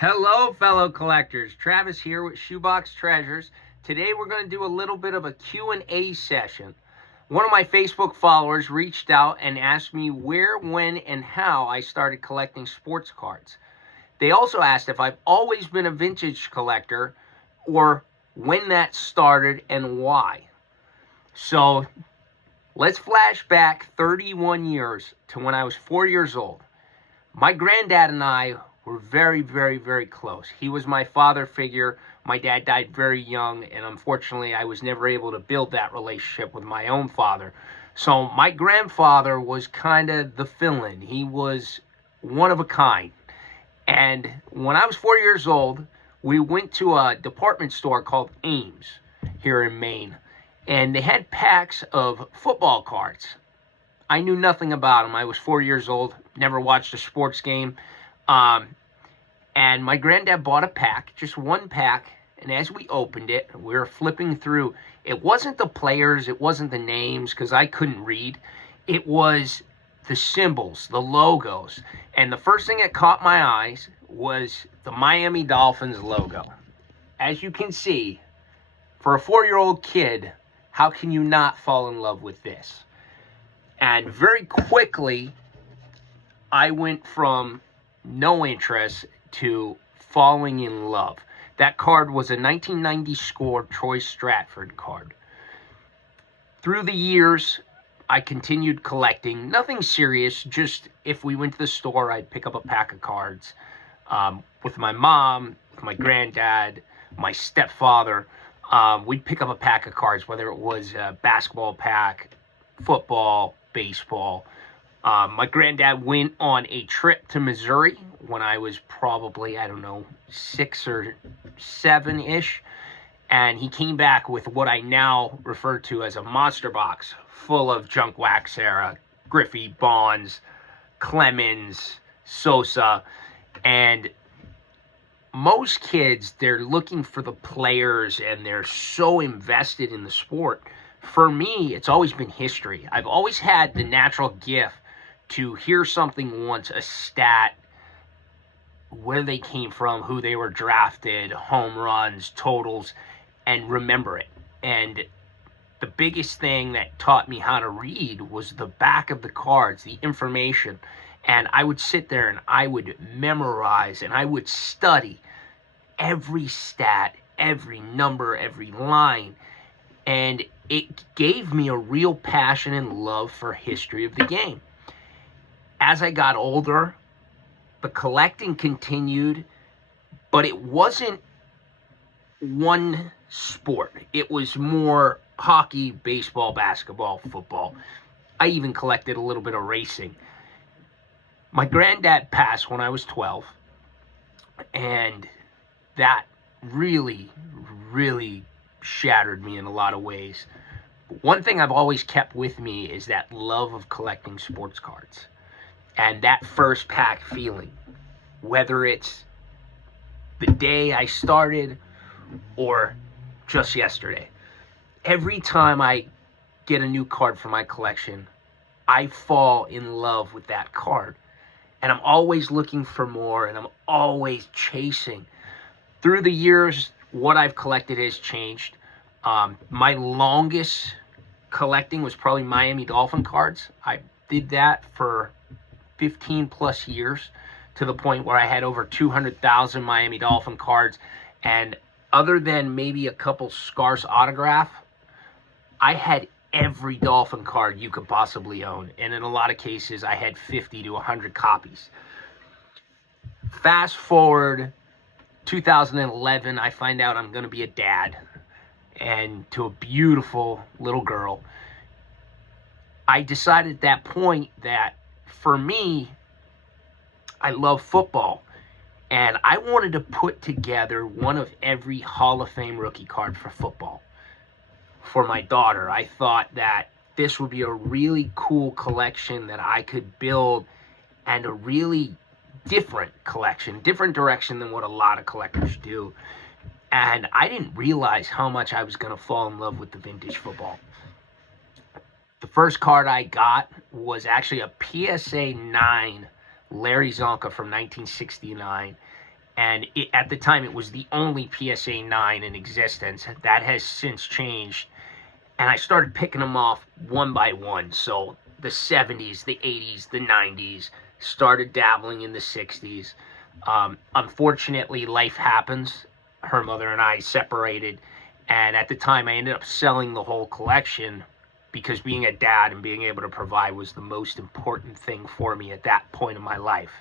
Hello, fellow collectors. Travis here with Shoebox Treasures. Today we're going to do a little bit of a Q&A session. One of my Facebook followers reached out and asked me where, when, and how I started collecting sports cards. They also asked if I've always been a vintage collector or when that started and why. So let's flash back 31 years to when I was 4 years old. My granddad and I were very, very, very close. He was my father figure. My dad died very young, and unfortunately, I was never able to build that relationship with my own father. So my grandfather was kind of the fill-in. He was one of a kind. And when I was 4 years old, we went to a department store called Ames here in Maine, and they had packs of football cards. I knew nothing about them. I was 4 years old, never watched a sports game. And my granddad bought a pack, just one pack, and as we opened it, we were flipping through. It wasn't the players, it wasn't the names, because I couldn't read. It was the symbols, the logos. And the first thing that caught my eyes was the Miami Dolphins logo. As you can see, for a 4-year-old kid, how can you not fall in love with this? And very quickly, I went from no interest to falling in love. That card was a 1990 score Troy Stratford card. Through the years, I continued collecting. Nothing serious, just if we went to the store, I'd pick up a pack of cards. With my mom, with my granddad, my stepfather, we'd pick up a pack of cards, whether it was a basketball pack, football, baseball. My granddad went on a trip to Missouri when I was probably, 6 or 7-ish. And he came back with what I now refer to as a monster box full of junk wax era, Griffey, Bonds, Clemens, Sosa. And most kids, they're looking for the players and they're so invested in the sport. For me, it's always been history. I've always had the natural gift to hear something once, a stat, where they came from, who they were drafted, home runs, totals, and remember it. And the biggest thing that taught me how to read was the back of the cards, the information. And I would sit there and I would memorize and I would study every stat, every number, every line. And it gave me a real passion and love for history of the game. As I got older, the collecting continued, but it wasn't one sport. It was more hockey, baseball, basketball, football. I even collected a little bit of racing. My granddad passed when I was 12, and that really, really shattered me in a lot of ways. But one thing I've always kept with me is that love of collecting sports cards. And that first pack feeling, whether it's the day I started or just yesterday. Every time I get a new card for my collection, I fall in love with that card. And I'm always looking for more, and I'm always chasing. Through the years, what I've collected has changed. My longest collecting was probably Miami Dolphin cards. I did that for 15 plus years, to the point where I had over 200,000 Miami Dolphin cards. And other than maybe a couple scarce autograph, I had every Dolphin card you could possibly own. And in a lot of cases, I had 50 to 100 copies. Fast forward 2011, I find out I'm going to be a dad, and to a beautiful little girl. I decided at that point that for me, I love football, and I wanted to put together one of every Hall of Fame rookie card for football for my daughter. I thought that this would be a really cool collection that I could build, and a really different collection, different direction than what a lot of collectors do. And I didn't realize how much I was going to fall in love with the vintage football. The first card I got was actually a PSA 9 Larry Zonka from 1969. And at the time, it was the only PSA 9 in existence. That has since changed. And I started picking them off one by one. So the 70s, the 80s, the 90s, started dabbling in the 60s. Unfortunately, life happens. Her mother and I separated. And at the time, I ended up selling the whole collection because being a dad and being able to provide was the most important thing for me at that point in my life.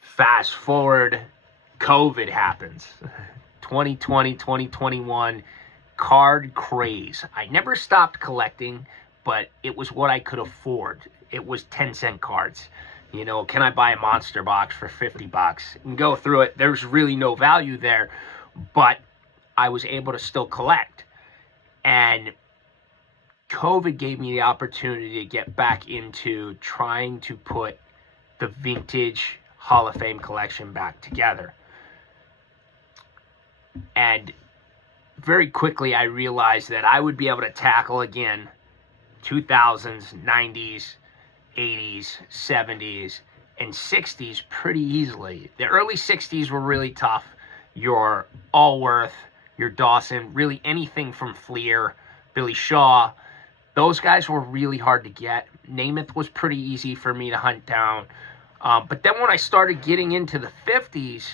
Fast forward, COVID happens. 2020, 2021, card craze. I never stopped collecting, but it was what I could afford. It was 10-cent cards. You know, can I buy a monster box for 50 bucks and go through it? There's really no value there, but I was able to still collect. And COVID gave me the opportunity to get back into trying to put the vintage Hall of Fame collection back together. And very quickly I realized that I would be able to tackle again 2000s, 90s, 80s, 70s, and 60s pretty easily. The early 60s were really tough. Your Allworth, your Dawson, really anything from Fleer, Billy Shaw, those guys were really hard to get. Namath was pretty easy for me to hunt down. But then when I started getting into the 50s,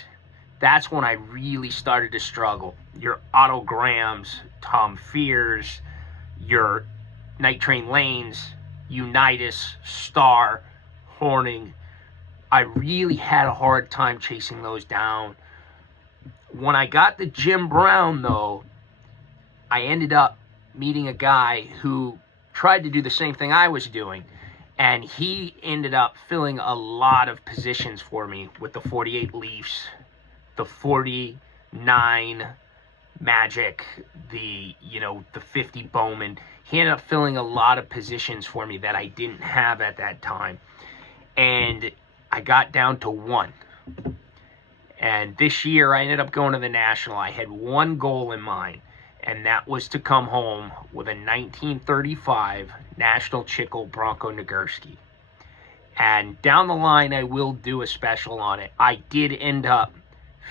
that's when I really started to struggle. Your Otto Grahams, Tom Fears, your Night Train Lanes, Unitas, Star, Horning. I really had a hard time chasing those down. When I got the Jim Brown, though, I ended up meeting a guy who tried to do the same thing I was doing. And he ended up filling a lot of positions for me with the 48 Leafs, the 49 Magic, the 50 Bowman. He ended up filling a lot of positions for me that I didn't have at that time. And I got down to one. And this year I ended up going to the National. I had one goal in mind, and that was to come home with a 1935 National Chickle Bronco Nagurski. And down the line, I will do a special on it. I did end up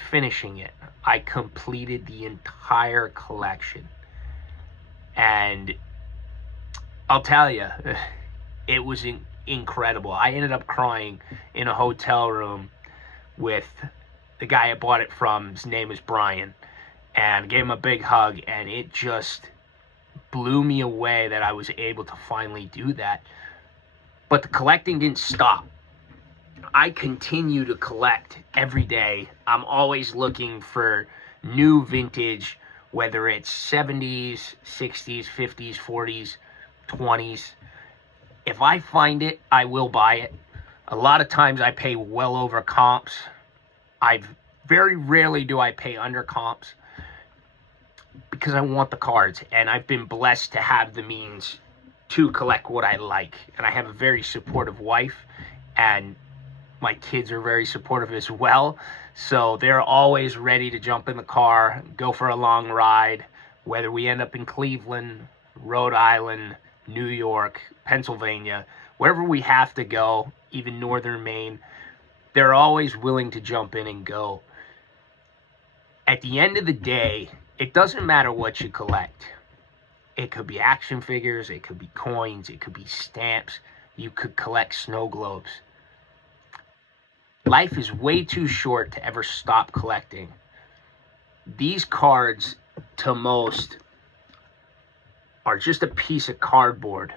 finishing it. I completed the entire collection. And I'll tell you, it was incredible. I ended up crying in a hotel room with the guy I bought it from. His name is Brian. And gave him a big hug, and it just blew me away that I was able to finally do that. But the collecting didn't stop. I continue to collect every day. I'm always looking for new vintage, whether it's 70s, 60s, 50s, 40s, 20s. If I find it, I will buy it. A lot of times I pay well over comps. Very rarely do I pay under comps, because I want the cards, and I've been blessed to have the means to collect what I like. And I have a very supportive wife, and my kids are very supportive as well. So they're always ready to jump in the car, go for a long ride, whether we end up in Cleveland, Rhode Island, New York, Pennsylvania, wherever we have to go, even northern Maine. They're always willing to jump in and go. At the end of the day, it doesn't matter what you collect. It could be action figures, it could be coins, it could be stamps, you could collect snow globes. Life is way too short to ever stop collecting. These cards, to most, are just a piece of cardboard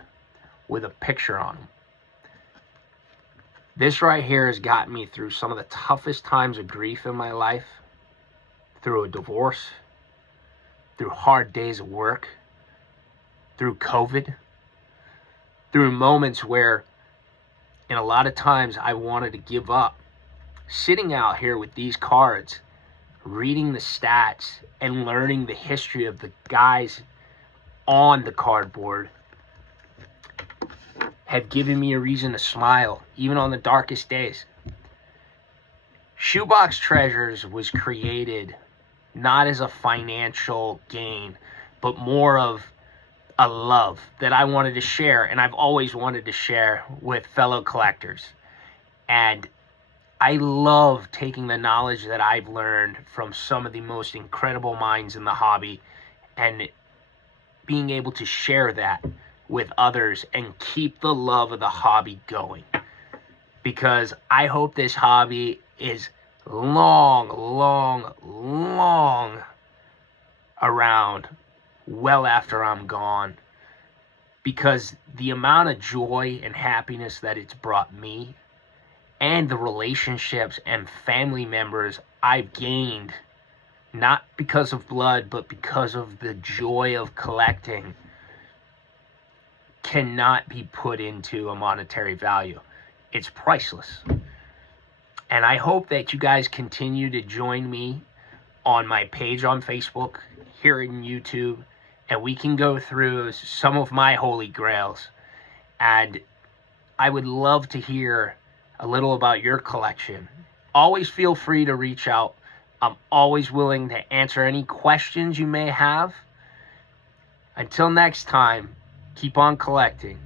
with a picture on them. This right here has gotten me through some of the toughest times of grief in my life, through a divorce, through hard days of work, through COVID, through moments where, and a lot of times, I wanted to give up. Sitting out here with these cards, reading the stats, and learning the history of the guys on the cardboard have given me a reason to smile, even on the darkest days. Shoebox Treasures was created not as a financial gain, but more of a love that I wanted to share, and I've always wanted to share with fellow collectors. And I love taking the knowledge that I've learned from some of the most incredible minds in the hobby and being able to share that with others and keep the love of the hobby going. Because I hope this hobby is long, long, long around well after I'm gone. Because the amount of joy and happiness that it's brought me and the relationships and family members I've gained, not because of blood, but because of the joy of collecting, cannot be put into a monetary value. It's priceless. And I hope that you guys continue to join me on my page on Facebook, here in YouTube, and we can go through some of my holy grails. And I would love to hear a little about your collection. Always feel free to reach out. I'm always willing to answer any questions you may have. Until next time, keep on collecting.